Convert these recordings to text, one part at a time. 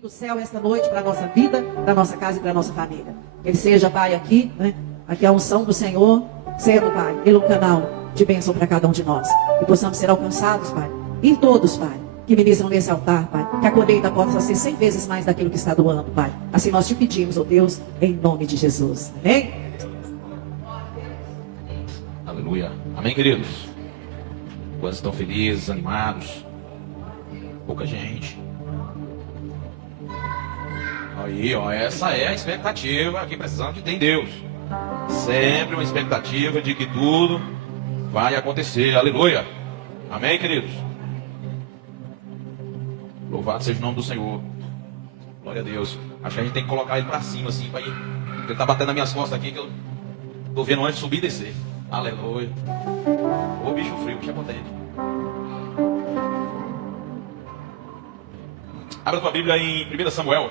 do céu esta noite para a nossa vida, para a nossa casa e para a nossa família. Ele seja, Pai, aqui, né? Aqui a unção do Senhor, sendo, Pai, ele um canal de bênção para cada um de nós. E possamos ser alcançados, Pai, e todos, Pai, que ministram nesse altar, Pai, que a colheita possa ser 100 vezes mais daquilo que está doando, Pai. Assim nós te pedimos, ó Deus, em nome de Jesus. Amém? Aleluia. Amém, queridos? Quantos estão felizes, animados? Pouca gente. Aí, ó, essa é a expectativa que precisamos de ter em Deus. Sempre uma expectativa de que tudo vai acontecer. Aleluia. Amém, queridos? Louvado seja o nome do Senhor. Glória a Deus. Acho que a gente tem que colocar ele pra cima, assim, para ele tá batendo nas minhas costas aqui, que eu tô vendo antes subir e descer. Aleluia. Ô bicho frio, bicho é potente. Abra tua Bíblia em 1 Samuel.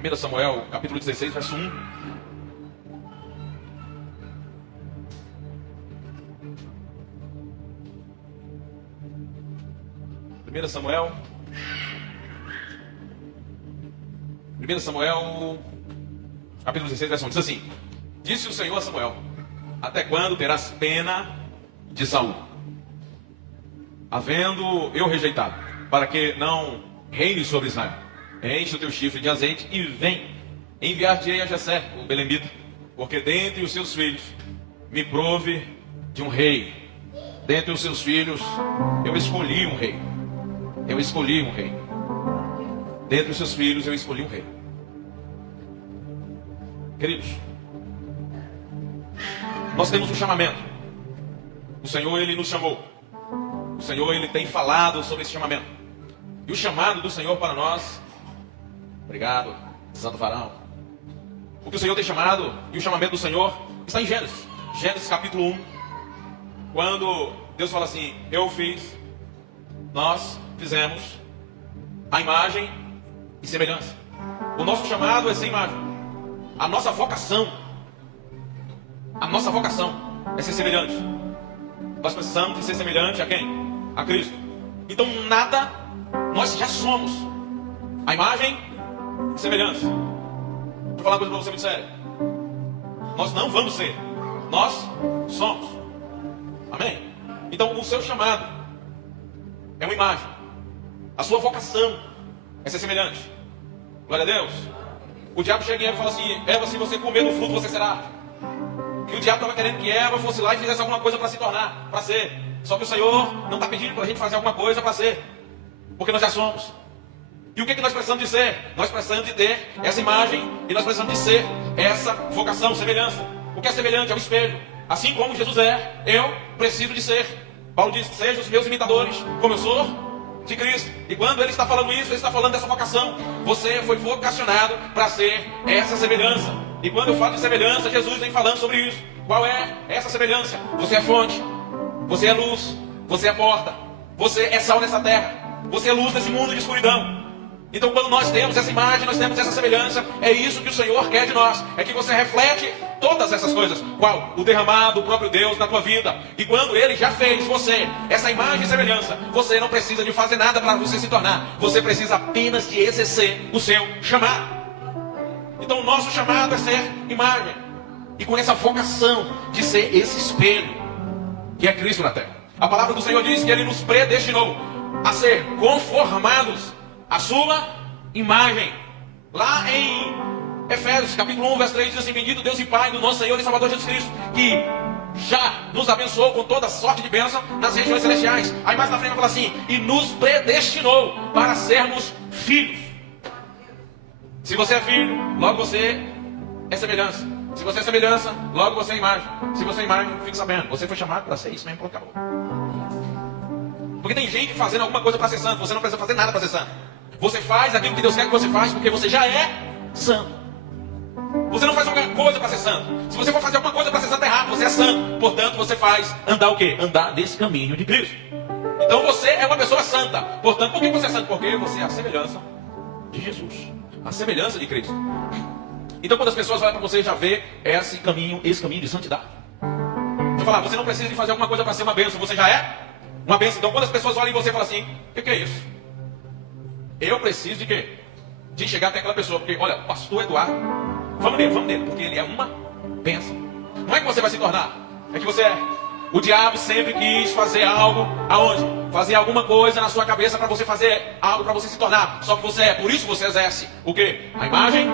1 Samuel, capítulo 16, verso 1. Samuel, 1 Samuel, capítulo 16, verso 1, diz assim: Disse o Senhor a Samuel: Até quando terás pena de Saul, havendo eu rejeitado, para que não reine sobre Israel? Enche o teu chifre de azeite e vem, enviar-te-ei a Jessé, o belemita, porque dentre os seus filhos me prove de um rei. Dentre os seus filhos eu escolhi um rei. Eu escolhi um rei. Dentre os seus filhos eu escolhi um rei. Queridos, nós temos um chamamento. O Senhor, Ele nos chamou. O Senhor, Ele tem falado sobre esse chamamento. E o chamado do Senhor para nós, obrigado, Santo Varão. O que o Senhor tem chamado e o chamamento do Senhor está em Gênesis. Gênesis capítulo 1. Quando Deus fala assim: eu fiz, nós fizemos a imagem e semelhança. O nosso chamado é ser imagem. A nossa vocação é ser semelhante. Nós precisamos de ser semelhante a quem? A Cristo. Então nada, nós já somos a imagem e semelhança. Vou falar uma coisa para você muito séria. Nós não vamos ser, nós somos. Amém? Então o seu chamado é uma imagem. A sua vocação é ser semelhante. Glória a Deus. O diabo chega em Eva e fala assim: Eva, se você comer do fruto, você será. E o diabo estava querendo que Eva fosse lá e fizesse alguma coisa para se tornar, para ser. Só que o Senhor não está pedindo para a gente fazer alguma coisa para ser, porque nós já somos. E o que nós precisamos de ser? Nós precisamos de ter essa imagem e nós precisamos de ser essa vocação, semelhança. O que é semelhante é o espelho. Assim como Jesus é, eu preciso de ser. Paulo diz: sejam os meus imitadores, como eu sou de Cristo. E quando ele está falando isso, ele está falando dessa vocação. Você foi vocacionado para ser essa semelhança. E quando eu falo de semelhança, Jesus vem falando sobre isso. Qual é essa semelhança? Você é fonte, você é luz, você é porta, você é sal nessa terra, você é luz nesse mundo de escuridão. Então quando nós temos essa imagem, nós temos essa semelhança, é isso que o Senhor quer de nós. É que você reflete todas essas coisas. Qual? O derramado do próprio Deus na tua vida. E quando Ele já fez você essa imagem e semelhança, você não precisa de fazer nada para você se tornar. Você precisa apenas de exercer o seu chamado. Então o nosso chamado é ser imagem. E com essa vocação de ser esse espelho que é Cristo na terra. A palavra do Senhor diz que Ele nos predestinou a ser conformados à sua imagem. Lá em Efésios capítulo 1, verso 3 diz assim: bendito Deus e Pai do nosso Senhor e Salvador Jesus Cristo, que já nos abençoou com toda sorte de bênção nas regiões celestiais. Aí mais na frente vai falar assim: e nos predestinou para sermos filhos. Se você é filho, logo você é semelhança. Se você é semelhança, logo você é imagem. Se você é imagem, fique sabendo, você foi chamado para ser isso mesmo, pronto, acabou. Porque tem gente fazendo alguma coisa para ser santo. Você não precisa fazer nada para ser santo. Você faz aquilo que Deus quer que você faça, porque você já é santo. Você não faz alguma coisa para ser santo. Se você for fazer alguma coisa para ser santo, é errado. Você é santo. Portanto, você faz andar o quê? Andar nesse caminho de Cristo. Então você é uma pessoa santa. Portanto, por que você é santo? Porque você é a semelhança de Jesus. A semelhança de Cristo. Então quando as pessoas olham para você, já vê esse caminho de santidade. Deixa eu falar, você não precisa de fazer alguma coisa para ser uma bênção. Você já é uma bênção. Então quando as pessoas olham em você e falam assim: o que é isso? Eu preciso de quê? De chegar até aquela pessoa. Porque, olha, pastor Eduardo, vamos nele, porque ele é uma bênção. Não é que você vai se tornar, é que você é. O diabo sempre quis fazer algo, aonde? Fazer alguma coisa na sua cabeça para você fazer algo, para você se tornar. Só que você é, por isso você exerce o quê? A imagem.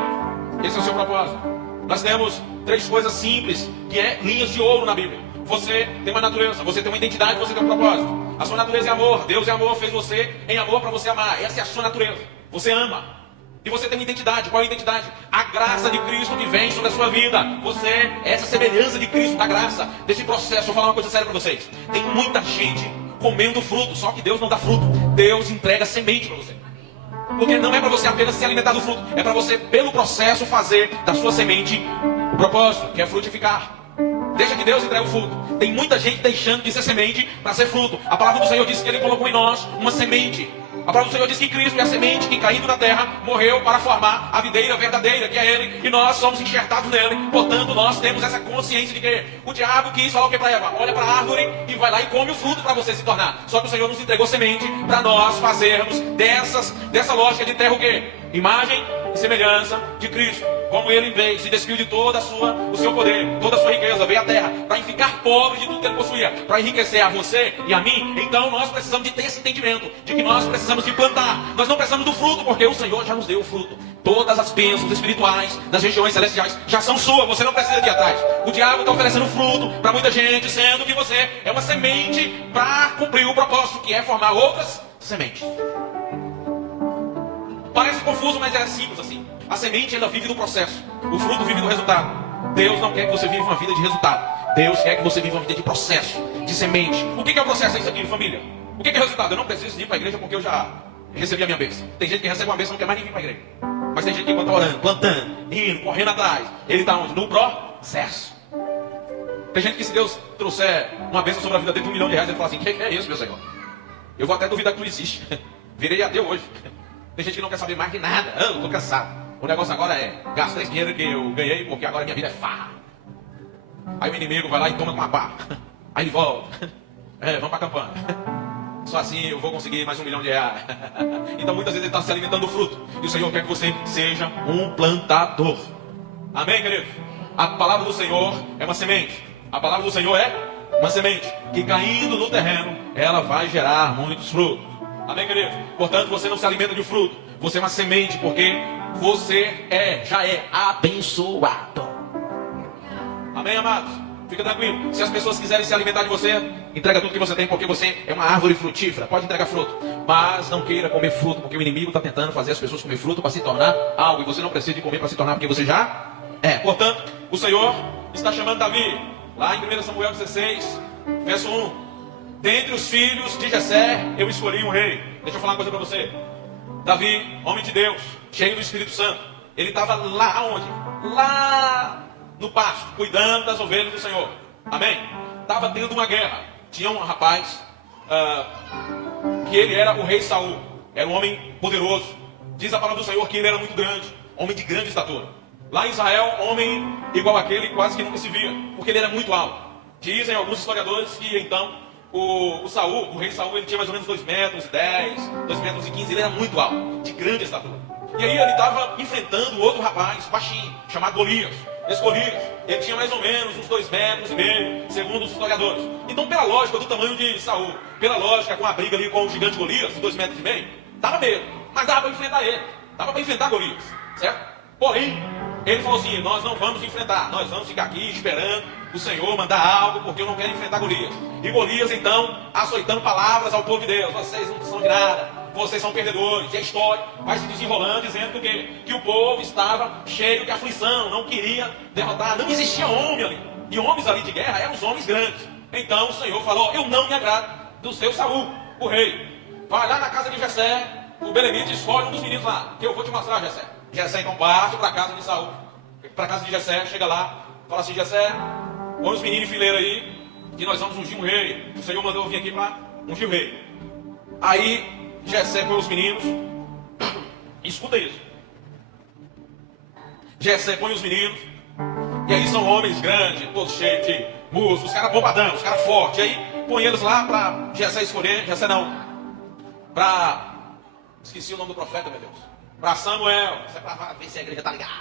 Esse é o seu propósito. Nós temos 3 coisas simples, que é linhas de ouro na Bíblia. Você tem uma natureza, você tem uma identidade, você tem um propósito. A sua natureza é amor, Deus é amor, fez você em amor para você amar. Essa é a sua natureza, você ama. E você tem uma identidade, qual é a identidade? A graça de Cristo que vem sobre a sua vida. Você é essa semelhança de Cristo, da graça, desse processo. Deixa eu falar uma coisa séria para vocês. Tem muita gente comendo fruto, só que Deus não dá fruto. Deus entrega semente para você. Porque não é para você apenas se alimentar do fruto, é para você, pelo processo, fazer da sua semente o propósito, que é frutificar. Deixa que Deus entregue o fruto. Tem muita gente deixando de ser semente para ser fruto. A palavra do Senhor diz que Ele colocou em nós uma semente. A palavra do Senhor diz que Cristo é a semente que, caindo na terra, morreu para formar a videira verdadeira, que é Ele, e nós somos enxertados nele. Portanto, nós temos essa consciência de que o diabo quis falar o que para Eva? Olha para a árvore e vai lá e come o fruto para você se tornar. Só que o Senhor nos entregou semente para nós fazermos dessa lógica de terra o quê? Imagem e semelhança de Cristo. Como Ele veio, se despiu de todo o seu poder, toda a sua riqueza, veio à terra para ficar pobre de tudo que Ele possuía, para enriquecer a você e a mim. Então nós precisamos de ter esse entendimento, de que nós precisamos de plantar. Nós não precisamos do fruto, porque o Senhor já nos deu o fruto. Todas as bênçãos espirituais das regiões celestiais já são suas, você não precisa de ir atrás. O diabo está oferecendo fruto para muita gente, sendo que você é uma semente para cumprir o propósito, que é formar outras sementes. Parece confuso, mas é simples assim. A semente, ela vive do processo. O fruto vive do resultado. Deus não quer que você viva uma vida de resultado. Deus quer que você viva uma vida de processo, de semente. O que é o processo? É isso aqui, família. O que é resultado? Eu não preciso ir para a igreja porque eu já recebi a minha bênção. Tem gente que recebe uma bênção e não quer mais nem vir para a igreja. Mas tem gente que está orando, plantando, indo, correndo atrás. Ele está onde? No processo. Tem gente que, se Deus trouxer uma bênção sobre a vida dele de R$1 milhão, ele fala assim: que é isso, meu Senhor? Eu vou até duvidar que tu existe. Virei ateu hoje. Tem gente que não quer saber mais de nada. Eu estou cansado. O negócio agora é gastar esse dinheiro que eu ganhei, porque agora minha vida é farra. Aí o inimigo vai lá e toma com uma pá. Aí ele volta. Vamos para a campanha. Só assim eu vou conseguir mais R$1 milhão. Então muitas vezes ele está se alimentando do fruto. E o Senhor quer que você seja um plantador. Amém, querido? A palavra do Senhor é uma semente. A palavra do Senhor é uma semente que, caindo no terreno, ela vai gerar muitos frutos. Amém, querido? Portanto, você não se alimenta de fruto. Você é uma semente, porque você já é abençoado. Amém, amados? Fica tranquilo. Se as pessoas quiserem se alimentar de você, entrega tudo que você tem, porque você é uma árvore frutífera. Pode entregar fruto, mas não queira comer fruto, porque o inimigo está tentando fazer as pessoas comer fruto para se tornar algo. E você não precisa de comer para se tornar, porque você já é. Portanto, o Senhor está chamando Davi, lá em 1 Samuel 16, verso 1. Dentre os filhos de Jessé, eu escolhi um rei. Deixa eu falar uma coisa para você. Davi, homem de Deus, cheio do Espírito Santo. Ele estava lá onde? Lá no pasto, cuidando das ovelhas do Senhor. Amém? Estava tendo uma guerra. Tinha um rapaz que ele era o rei Saul. Era um homem poderoso. Diz a palavra do Senhor que ele era muito grande. Homem de grande estatura. Lá em Israel, homem igual àquele quase que nunca se via. Porque ele era muito alto. Dizem alguns historiadores que então o rei Saul, ele tinha mais ou menos 2,10 metros, 2,15 metros, ele era muito alto, de grande estatura. E aí ele estava enfrentando outro rapaz, baixinho, chamado Golias. Esse Golias, ele tinha mais ou menos uns 2,5 metros, segundo os historiadores. Então, pela lógica do tamanho de Saul, pela lógica com a briga ali com o gigante Golias, de 2,5 metros, dava medo, mas dava para enfrentar ele, dava para enfrentar Golias, certo? Porém, ele falou assim: nós não vamos enfrentar, nós vamos ficar aqui esperando o Senhor mandar algo, porque eu não quero enfrentar Golias. E Golias, então, açoitando palavras ao povo de Deus: vocês não são de nada, vocês são perdedores. E a história vai se desenrolando, dizendo que o povo estava cheio de aflição, não queria derrotar, não existia homem ali. E homens ali de guerra eram os homens grandes. Então o Senhor falou: eu não me agrado do seu Saul, o rei. Vai lá na casa de Jessé, o belemite, escolhe um dos meninos lá, que eu vou te mostrar, Jessé. Jessé então parte para a casa de Saul, para a casa de Jessé, chega lá, fala assim: Jessé, põe os meninos em fileira aí, que nós vamos ungir um rei. O Senhor mandou eu vir aqui para ungir o rei. Aí Jessé põe os meninos, escuta isso. Jessé põe os meninos, e aí são homens grandes, todos cheios de músculos, os caras bombadão, os caras fortes. Aí põe eles lá para Jessé escolher, Jessé não, para Esqueci o nome do profeta, meu Deus. Para Samuel. Isso é para ver se a igreja está ligada.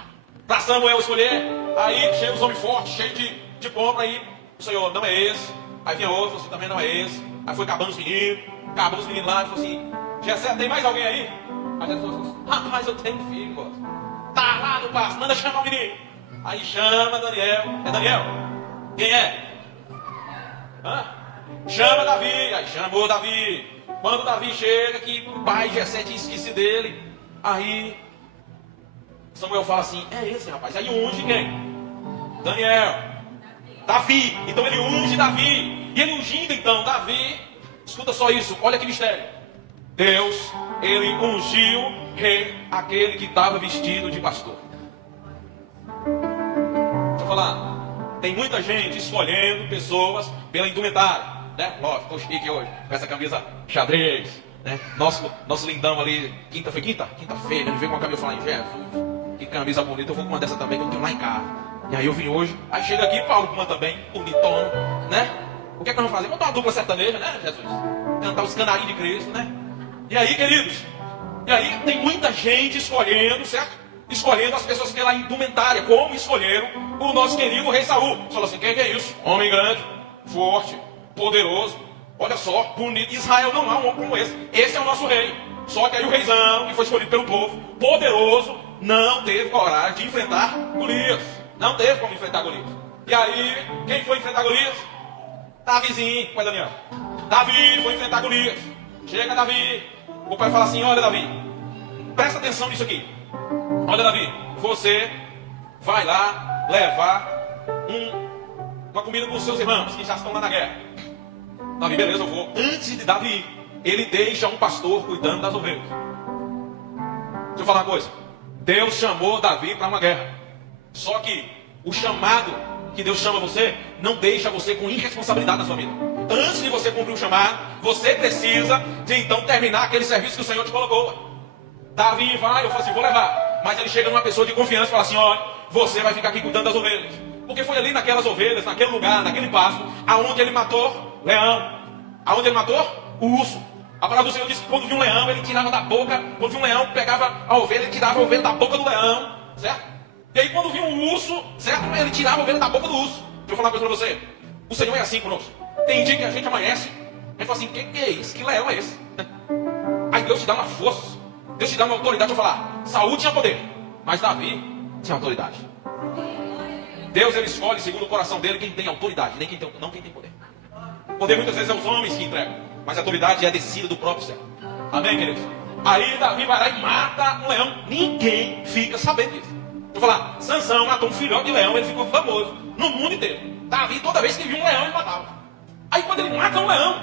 Para Samuel escolher. Aí chega os homens fortes, cheios de pompa. Aí o Senhor, não é esse. Aí vinha outro, você também não é esse. Aí foi acabando os meninos. Acabou os meninos lá e falou assim: Jessé, tem mais alguém aí? Aí Jessé falou assim: rapaz, eu tenho filho, moço. Tá lá no passo, manda chamar o menino. Aí chama Daniel. É Daniel? Quem é? Hã? Chama Davi. Aí chamou Davi. Quando Davi chega, que o pai Jessé tinha esquecido dele. Aí Samuel fala assim: é esse rapaz. Aí unge quem? Daniel. Davi. Então ele unge Davi. E ele ungindo então Davi. Escuta só isso, olha que mistério. Deus, ele ungiu rei, aquele que estava vestido de pastor. Deixa eu falar. Tem muita gente escolhendo pessoas pela indumentária, né? Lógico, estou chique hoje, com essa camisa xadrez, né? Nosso lindão ali, quinta-feira, ele veio com uma camisa e falou: Jesus, que camisa bonita, eu vou com uma dessa também que eu tenho lá em casa. E aí eu vim hoje, aí chega aqui, Paulo com uma também, bonitona, né? O que é que nós vamos fazer? Botar uma dupla sertaneja, né, Jesus? Cantar os canarinhos de Cristo, né? E aí, queridos? E aí tem muita gente escolhendo, certo? Escolhendo as pessoas pela indumentária, como escolheram o nosso querido rei Saul. Falou assim: quem é isso? Homem grande, forte, poderoso. Olha só, bonito. Israel não há um homem como esse. Esse é o nosso rei. Só que aí o reizão, que foi escolhido pelo povo, poderoso, não teve coragem de enfrentar Golias. Não teve como enfrentar Golias. E aí, quem foi enfrentar Golias? Davizinho, pai Daniel. Davi foi enfrentar Golias. Chega Davi. O pai fala assim: olha Davi, presta atenção nisso aqui. Olha Davi, você vai lá levar uma comida para os seus irmãos que já estão lá na guerra. Davi, beleza, eu vou. Antes de Davi ir, ele deixa um pastor cuidando das ovelhas. Deixa eu falar uma coisa. Deus chamou Davi para uma guerra. Só que o chamado que Deus chama você não deixa você com irresponsabilidade na sua vida. Antes de você cumprir o chamado, você precisa de então terminar aquele serviço que o Senhor te colocou. Davi vai, eu falo assim: vou levar. Mas ele chega numa pessoa de confiança e fala assim: olha, você vai ficar aqui cuidando das ovelhas. Porque foi ali naquelas ovelhas, naquele lugar, naquele pasto, aonde ele matou leão. Aonde ele matou o urso. A palavra do Senhor diz que quando viu um leão, ele tirava da boca. Quando viu um leão, pegava a ovelha, ele tirava a ovelha da boca do leão. Certo? E aí quando viu um urso, certo? Ele tirava a ovelha da boca do urso. Deixa eu falar uma coisa para você. O Senhor é assim conosco. Tem dia que a gente amanhece, a gente fala assim: que é isso? Que leão é esse? Aí Deus te dá uma força. Deus te dá uma autoridade para falar. Saúl tinha poder, mas Davi tinha autoridade. Deus, ele escolhe segundo o coração dele quem tem autoridade, não quem tem poder. Poder muitas vezes é os homens que entregam, mas a autoridade é a descida do próprio céu. Amém, queridos? Aí Davi vai lá e mata um leão. Ninguém fica sabendo disso. Vou falar: Sansão matou um filhote de leão, ele ficou famoso no mundo inteiro. Davi, toda vez que via um leão, ele matava. Aí quando ele mata um leão,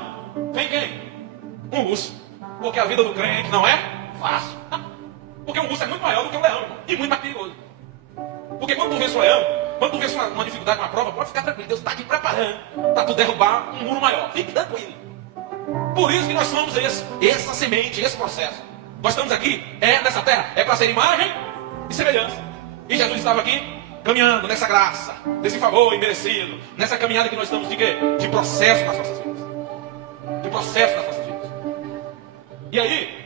vem quem? Um urso. Porque a vida do crente não é fácil. Porque um urso é muito maior do que um leão, irmão, e muito mais perigoso. Porque quando tu vê um leão, quando tu vê uma dificuldade, uma prova, pode ficar tranquilo. Deus está te preparando para tu derrubar um muro maior. Fique tranquilo. Por isso que nós somos essa semente, esse processo. Nós estamos aqui, nessa terra, para ser imagem e semelhança. E Jesus estava aqui caminhando nessa graça, nesse favor imerecido, nessa caminhada que nós estamos de quê? De processo nas nossas vidas. De processo nas nossas vidas. E aí,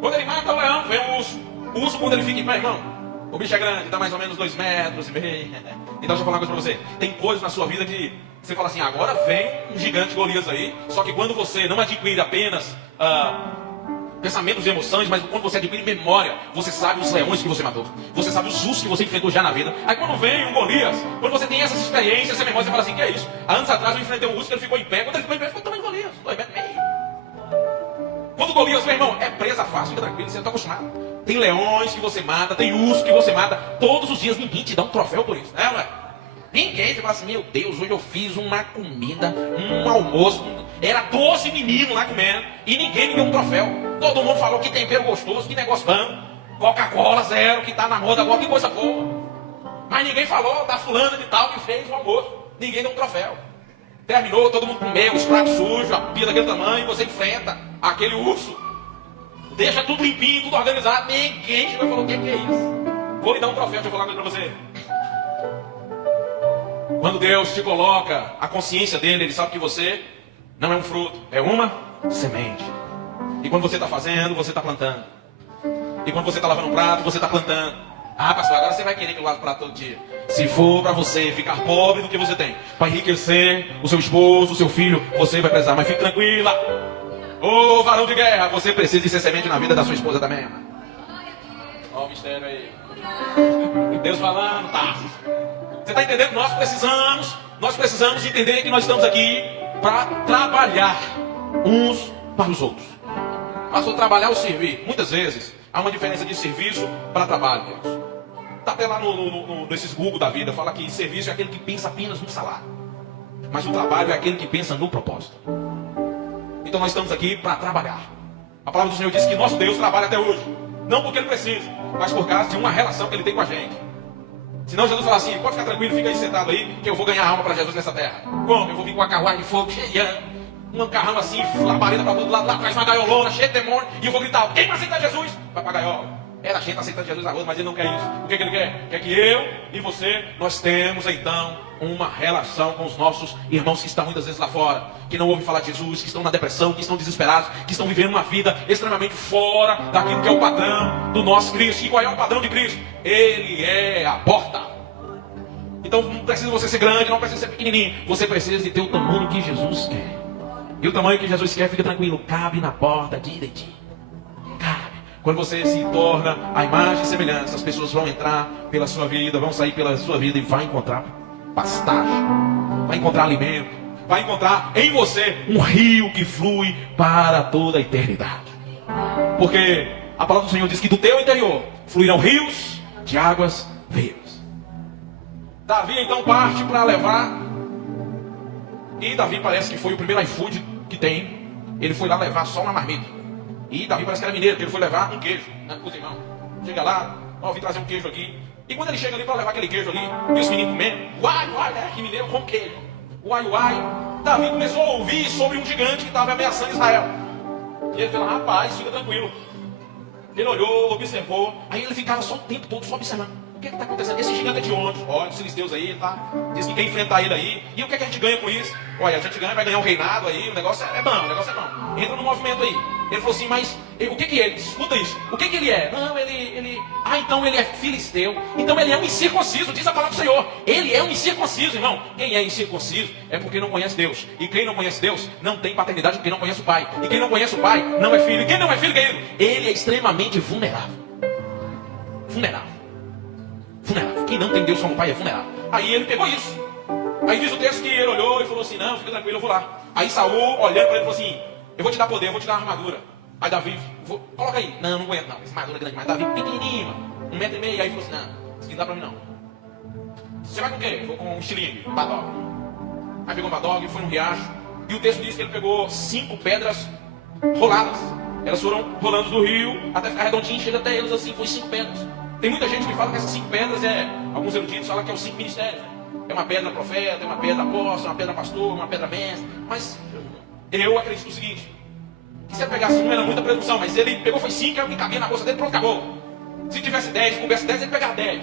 quando ele mata o leão, vem o urso. O urso, quando ele fica em pé, irmão, o bicho é grande, dá mais ou menos 2,5 metros. Então deixa eu falar uma coisa para você. Tem coisas na sua vida que você fala assim: agora vem um gigante Golias aí. Só que quando você não adquire apenas pensamentos e emoções, mas quando você adquire memória, você sabe os leões que você matou, você sabe os ursos que você enfrentou já na vida. Aí quando vem um Golias, quando você tem essas experiências, essa memória, você fala assim: que é isso? Há anos atrás eu enfrentei um urso que ele ficou em pé. Quando ele ficou em pé, ficou também Golias, 2,5 metros. Quando o Golias, meu irmão, é presa fácil, fica tranquilo, você não está acostumado. Tem leões que você mata, tem urso que você mata. Todos os dias ninguém te dá um troféu por isso, né, ué? Ninguém, você fala assim: meu Deus, hoje eu fiz uma comida, um almoço, era 12 meninos lá comendo, e ninguém me deu um troféu. Todo mundo falou que tempero gostoso, que negócio bom, Coca-Cola zero, que tá na moda agora, que coisa boa. Mas ninguém falou da fulana de tal que fez o almoço. Ninguém deu um troféu. Terminou, todo mundo comeu, os pratos sujos, a pia daquele tamanho, e você enfrenta aquele urso. Deixa tudo limpinho, tudo organizado. Ninguém chegou e falou: o que é isso? Vou lhe dar um troféu, deixa eu falar uma coisa pra você. Quando Deus te coloca a consciência dele, ele sabe que você não é um fruto, é uma semente. E quando você está fazendo, você está plantando. E quando você está lavando um prato, você está plantando. Ah, pastor, agora você vai querer que eu lave o prato todo dia. Se for para você ficar pobre do que você tem, para enriquecer o seu esposo, o seu filho, você vai precisar. Mas fique tranquila. Ô, varão de guerra, você precisa de ser semente na vida da sua esposa também. Olha o mistério aí. Deus falando, tá. Você está entendendo? Nós precisamos entender que nós estamos aqui para trabalhar uns para os outros. Pastor, trabalhar ou servir? Muitas vezes há uma diferença de serviço para trabalho. Está até lá nesses Google da vida, fala que serviço é aquele que pensa apenas no salário. Mas o trabalho é aquele que pensa no propósito. Então nós estamos aqui para trabalhar. A palavra do Senhor diz que nosso Deus trabalha até hoje. Não porque Ele precisa, mas por causa de uma relação que Ele tem com a gente. Senão Jesus fala assim, pode ficar tranquilo, fica aí sentado aí, que eu vou ganhar alma para Jesus nessa terra. Como? Eu vou vir com uma carruagem de fogo cheia, um carrão assim, labareda para todo lado, lá atrás uma gaiolona, cheia de demônio, e eu vou gritar, quem vai aceitar Jesus? Vai para a gaiola. Era a gente aceitando Jesus na rua, mas Ele não quer isso. O que Ele quer? Quer que eu e você, nós temos então uma relação com os nossos irmãos que estão muitas vezes lá fora, que não ouvem falar de Jesus, que estão na depressão, que estão desesperados, que estão vivendo uma vida extremamente fora daquilo que é o padrão do nosso Cristo. E qual é o padrão de Cristo? Ele é a porta. Então não precisa você ser grande, não precisa ser pequenininho. Você precisa de ter o tamanho que Jesus quer. E o tamanho que Jesus quer, fica tranquilo, cabe na porta direitinho. Cabe. Quando você se torna a imagem e semelhança, as pessoas vão entrar pela sua vida, vão sair pela sua vida e vai encontrar pastagem, vai encontrar alimento, vai encontrar em você um rio que flui para toda a eternidade. Porque a palavra do Senhor diz que do teu interior fluirão rios de águas vivas. Davi então parte para levar, e Davi parece que foi o primeiro iFood que tem. Ele foi lá levar só uma marmita. E Davi parece que era mineiro, que ele foi levar um queijo, né, com os irmãos. Chega lá, ó, vim trazer um queijo aqui. E quando ele chega ali para levar aquele queijo ali, e os meninos comendo, uai, né, que mineiro com queijo. Uai, Davi começou a ouvir sobre um gigante que estava ameaçando Israel. E ele falou, rapaz, fica tranquilo. Ele olhou, observou, aí ele ficava só o tempo todo só observando. O que está acontecendo? Esse gigante é de onde? Olha, os filisteus aí, tá? Diz que quer enfrentar ele aí. E o que, é que a gente ganha com isso? Olha, a gente ganha, vai ganhar um reinado aí, o negócio é bom, o negócio é bom. Entra no movimento aí. Ele falou assim, mas o que é ele? Escuta isso. O que ele é? Não, ele... Ah, então ele é filisteu. Então ele é um incircunciso, diz a palavra do Senhor. Ele é um incircunciso, irmão. Quem é incircunciso é porque não conhece Deus. E quem não conhece Deus não tem paternidade porque não conhece o Pai. E quem não conhece o Pai não é filho. E quem não é filho, querido, ele é extremamente vulnerável. Vulnerável. Quem não tem Deus como Pai é vulnerável. Aí ele pegou isso. Aí diz o texto que ele olhou e falou assim, não, fica tranquilo, eu vou lá. Aí Saul, olhando para ele, falou assim, eu vou te dar poder, eu vou te dar uma armadura. Aí Davi, coloca aí. Não aguento não, essa armadura é grande, mas Davi pequenininho, mano, 1,5 metro. Aí falou assim, não, isso aqui não dá pra mim não. Você vai com o quê? Eu vou com um estilingue, badog. Aí pegou um badog, foi no riacho. E o texto diz que ele pegou 5 pedras roladas. Elas foram rolando do rio, até ficar redondinho, chega até eles assim, foi 5 pedras. Tem muita gente que fala que essas 5 pedras alguns eruditos falam que é os 5 ministérios. É uma pedra profeta, é uma pedra apóstolo, uma pedra pastor, uma pedra mestre. Mas eu acredito no seguinte, que se ele pegasse 1 era muita presunção, mas ele pegou foi 5, é o que cabia na bolsa dele, pronto, acabou. Se tivesse 10, coubesse 10, ele pegava 10.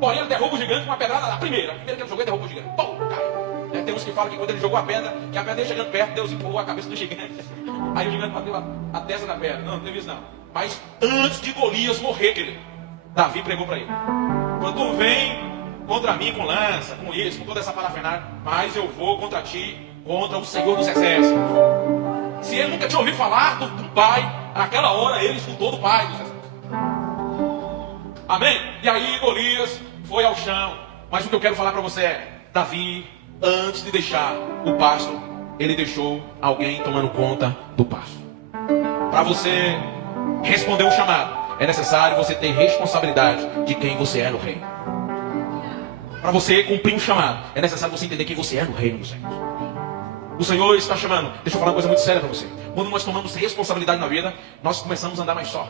Porém, ele derruba o gigante com uma pedrada na primeira. A primeira que ele jogou, ele derruba o gigante. Pum, cai. Tem uns que falam que quando ele jogou a pedra, que a pedra ia chegando perto, Deus empurrou a cabeça do gigante. Aí o gigante bateu a testa na pedra. Não teve isso não. Mas antes de Golias morrer, querido, Davi pregou para ele. Quando tu vem contra mim com lança, com isso, com toda essa parafernália, mas eu vou contra ti, contra o Senhor dos Exércitos. Se ele nunca tinha ouvido falar do Pai, naquela hora ele escutou do Pai dos Exércitos. Amém? E aí Golias foi ao chão. Mas o que eu quero falar para você é, Davi, antes de deixar o pasto, ele deixou alguém tomando conta do pasto. Para você responder um chamado, é necessário você ter responsabilidade de quem você é no reino. Para você cumprir um chamado, é necessário você entender quem você é no reino do Senhor. O Senhor está chamando. Deixa eu falar uma coisa muito séria para você. Quando nós tomamos responsabilidade na vida, nós começamos a andar mais só.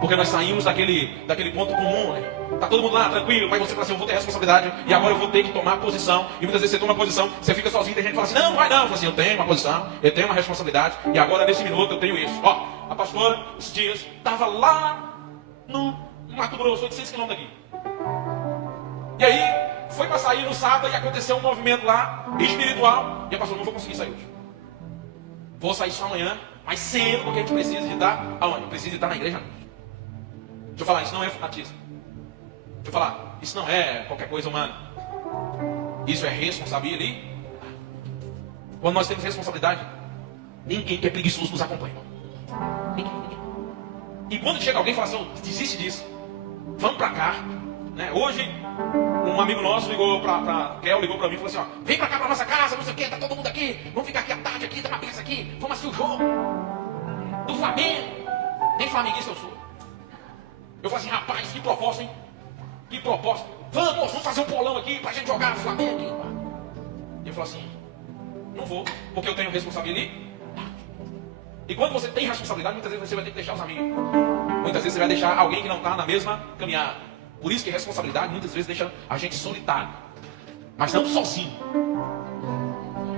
Porque nós saímos daquele ponto comum, né? Tá todo mundo lá, tranquilo, mas você fala assim, eu vou ter responsabilidade e agora eu vou ter que tomar posição. E muitas vezes você toma posição, você fica sozinho, tem gente que fala assim, não vai não. Eu falo assim, eu tenho uma posição, eu tenho uma responsabilidade e agora nesse minuto eu tenho isso. Ó, a pastora, esses dias, estava lá no Mato Grosso, 800 quilômetros daqui. E aí, foi para sair no sábado e aconteceu um movimento lá, espiritual. E a pastora, não vou conseguir sair hoje. Vou sair só amanhã, mais cedo, porque a gente precisa de estar aonde? Precisa de estar na igreja. Deixa eu falar, isso não é fanatismo. Deixa eu falar, isso não é qualquer coisa humana. Isso é responsabilidade. Quando nós temos responsabilidade, ninguém que é preguiçoso nos acompanha. Ninguém. E quando chega alguém e fala assim, oh, desiste disso, vamos pra cá, né? Hoje, um amigo nosso ligou pra Kel, ligou pra mim e falou assim, ó, vem pra cá pra nossa casa, não sei o que, tá todo mundo aqui, vamos ficar aqui à tarde aqui, dá uma benção aqui, vamos assistir o jogo do Flamengo. Nem flamenguista eu sou. Eu falei assim, rapaz, que proposta, hein? Que proposta. Vamos fazer um bolão aqui pra gente jogar no Flamengo aqui. E eu falei assim, não vou, porque eu tenho responsabilidade. E quando você tem responsabilidade, muitas vezes você vai ter que deixar os amigos. Muitas vezes você vai deixar alguém que não está na mesma caminhada. Por isso que responsabilidade muitas vezes deixa a gente solitário. Mas não sozinho.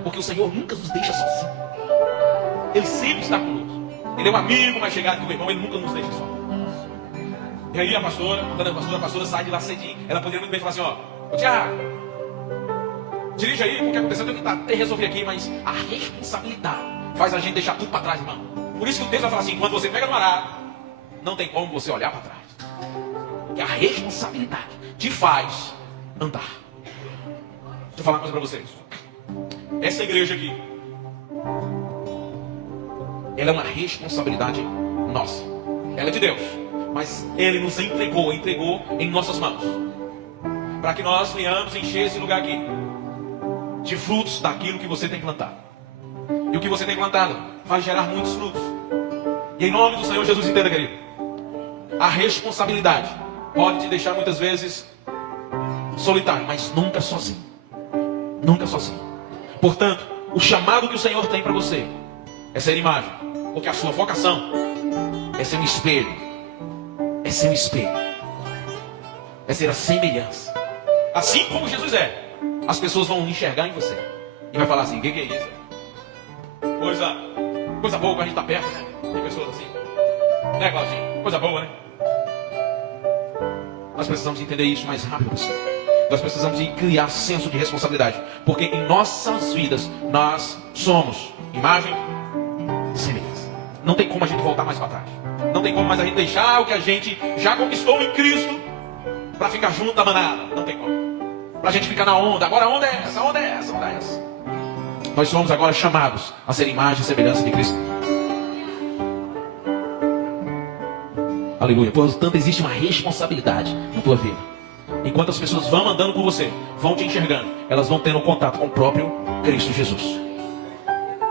Porque o Senhor nunca nos deixa sozinho. Ele sempre está conosco. Ele é um amigo mais chegado que o irmão, ele nunca nos deixa só. E aí a pastora sai de lá cedinho. Ela poderia muito bem falar assim, ó, ô Tiago, dirige aí, porque aconteceu, eu tenho que resolver aqui, mas a responsabilidade faz a gente deixar tudo para trás, irmão. Por isso que o texto vai falar assim, quando você pega no arado, não tem como você olhar para trás. E a responsabilidade te faz andar. Deixa eu falar uma coisa para vocês. Essa igreja aqui, ela é uma responsabilidade nossa. Ela é de Deus. Mas Ele nos entregou em nossas mãos. Para que nós venhamos encher esse lugar aqui de frutos daquilo que você tem plantado. E o que você tem plantado vai gerar muitos frutos. E em nome do Senhor Jesus, entenda, querido. A responsabilidade pode te deixar muitas vezes solitário, mas nunca sozinho. Nunca sozinho. Portanto, o chamado que o Senhor tem para você é ser imagem. Porque a sua vocação é ser um espelho. É ser um espelho. É ser a semelhança. Assim como Jesus é. As pessoas vão enxergar em você. E vai falar assim, o que é isso? Coisa boa quando a gente está perto, né? Tem pessoas assim. Né, Claudinho? Coisa boa, né? Nós precisamos entender isso mais rápido possível. Nós precisamos de criar senso de responsabilidade. Porque em nossas vidas, nós somos imagem e semelhança. Não tem como a gente voltar mais para trás. Não tem como mais a gente deixar o que a gente já conquistou em Cristo para ficar junto da manada. Não tem como. Para a gente ficar na onda. Agora a onda é essa, a onda é essa, a onda é essa. Nós somos agora chamados a ser imagem e semelhança de Cristo. Aleluia. Portanto, existe uma responsabilidade na tua vida. Enquanto as pessoas vão andando com você, vão te enxergando, elas vão tendo contato com o próprio Cristo Jesus.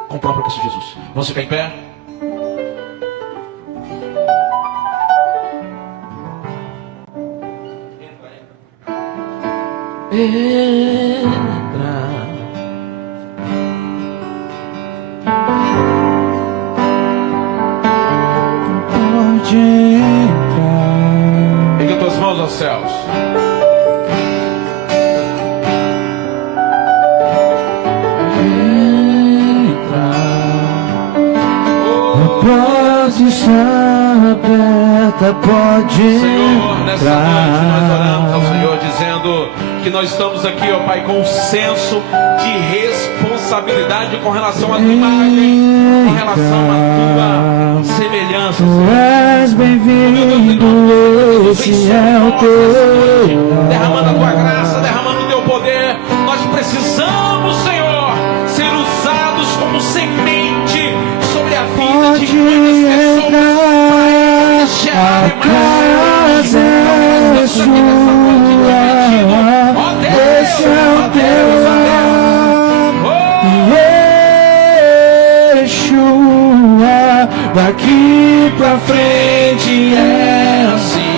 Com o próprio Cristo Jesus. Vamos ficar em pé? Entra. Pode entrar. Erga tuas mãos aos céus. Entra. A porta está aberta, pode entrar. Senhor, nessa noite nós oramos ao Senhor dizendo que nós estamos aqui, ó Pai, com um senso de responsabilidade com relação à tua imagem, em relação à tua semelhança. Tu és bem-vindo, esse é o teu. Derramando a tua graça, derramando o teu poder. Nós precisamos, Senhor, ser usados como semente sobre a vida de muitas pessoas. A casa é sua. Esse é o teu Yeshua. Daqui pra frente é assim.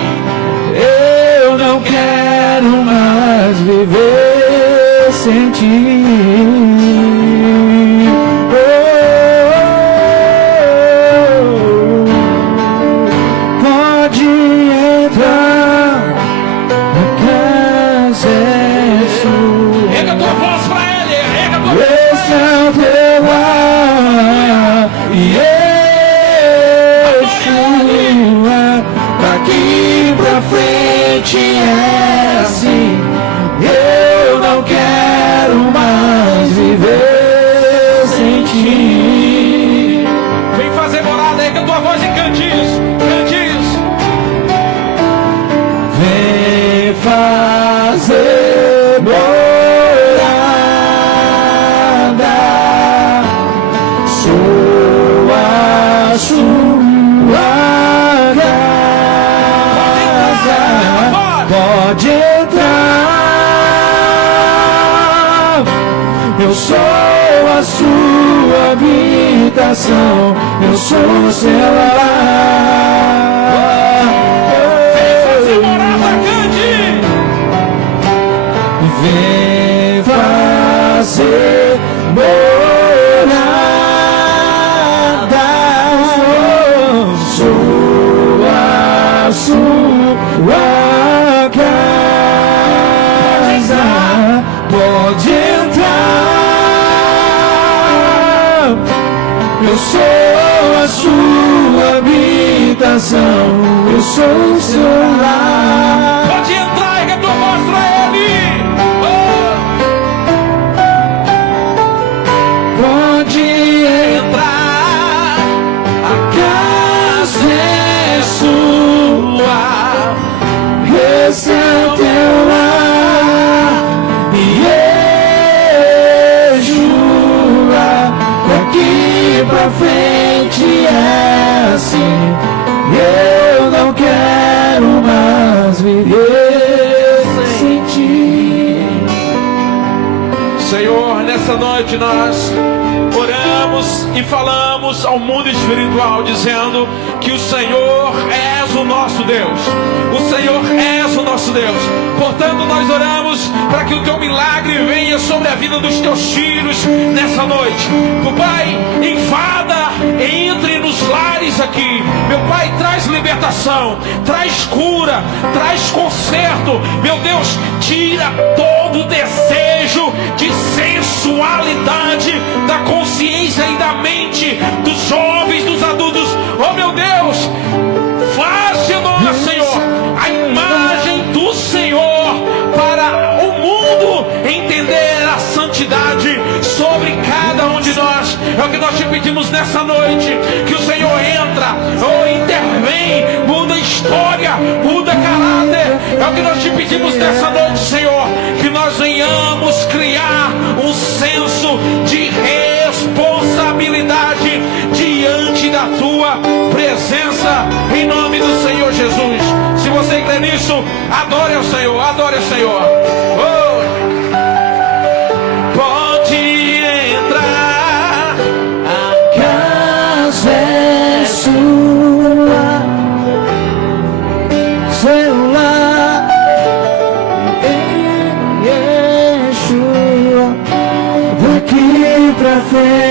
Eu não quero mais viver sem ti. Pode entrar. Rega tua voz pra ele, rega tua voz. Esse é o teu ar, Yeshua. Daqui pra frente é assim. Eu não quero mais viver sem ti. Vem fazer Cante isso, cante isso. Vem fazer morada, sou a sua casa. Pode entrar, eu sou a sua habitação, eu sou o seu lar. Vem fazer morada, cante. Vem fazer morada, sou a sua casa. Pode entrar, eu sou a sua habitação, eu sou o seu lar. Pode entrar, erga a tua voz pra Ele. Pode entrar, a casa é sua, esse é teu lar, e jura, daqui pra frente é assim, eu não quero mais viver sem ti. Senhor, nessa noite nós oramos e falamos ao mundo espiritual, dizendo que o Senhor és o nosso Deus. O Senhor és o nosso Deus. Portanto, nós oramos para que o teu milagre venha sobre a vida dos teus filhos nessa noite. O Pai, invada, entre nos lares aqui. Meu Pai, traz libertação, traz cura, traz conserto. Meu Deus, tira todo o desejo de sensualidade da consciência e da mente dos jovens, dos adultos. Oh meu Deus, faz de nós, Senhor, a imagem do Senhor, para o mundo entender a santidade sobre cada um de nós. É o que nós te pedimos nessa noite, que o Senhor entra, intervém, muda a história, muda caráter. É o que nós te pedimos nessa noite, Senhor, que nós venhamos criar um senso de responsabilidade diante da tua presença, em nome do Senhor Jesus. Se você crê nisso, adore ao Senhor, adore ao Senhor. Oh. Pode entrar, A casa é sua, seu lar, em Yeshua, daqui pra frente